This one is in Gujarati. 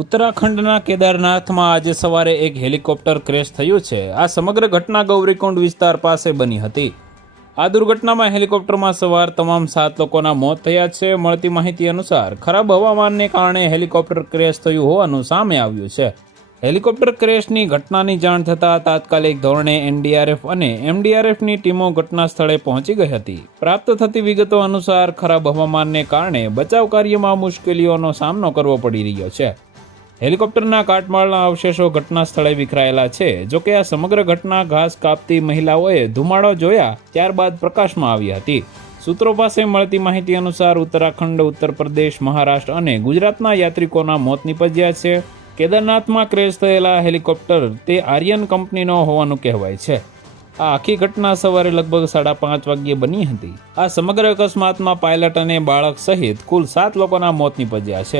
ઉત્તરાખંડના કેદારનાથમાં આજે સવારે એક હેલિકોપ્ટર ક્રેશ થયું છે. આ સમગ્ર ઘટના ગૌરીકુંડ વિસ્તાર પાસે બની હતી. આ દુર્ઘટનામાં હેલિકોપ્ટરમાં સવાર તમામ સાત લોકોના મોત થયા છે. મળતી માહિતી અનુસાર, ખરાબ હવામાનને કારણે હેલિકોપ્ટર ક્રેશ થયું હોવાનું સામે આવ્યું છે. હેલિકોપ્ટર ક્રેશની ઘટનાની જાણ થતાં તાત્કાલિક ધોરણે એનડીઆરએફ અને એમડીઆરએફની ટીમો ઘટના સ્થળે પહોંચી ગઈ હતી. પ્રાપ્ત થતી વિગતો અનુસાર, ખરાબ હવામાનને કારણે બચાવ કાર્યમાં મુશ્કેલીઓનો સામનો કરવો પડી રહ્યો છે. હેલિકોપ્ટરના કાટમાળના અવશેષો ઘટના સ્થળે વિખરાયેલા છે. જો કે આ સમગ્ર ઘટના ઘાસ કાપતી મહિલાઓએ ધુમાડો જોયા ત્યારબાદ પ્રકાશમાં આવી હતી. સૂત્રો પાસે મળતી માહિતી અનુસાર ઉત્તરાખંડ, ઉત્તર પ્રદેશ, મહારાષ્ટ્ર અને ગુજરાતના યાત્રિકોના મોત નિપજ્યા છે. કેદારનાથમાં ક્રેશ થયેલા હેલિકોપ્ટર તે આર્યન કંપનીનો હોવાનું કહેવાય છે. આ આખી ઘટના સવારે લગભગ સાડા પાંચ વાગ્યે બની હતી. આ સમગ્ર અકસ્માતમાં પાયલટ અને બાળક સહિત કુલ સાત લોકોના મોત નિપજ્યા છે.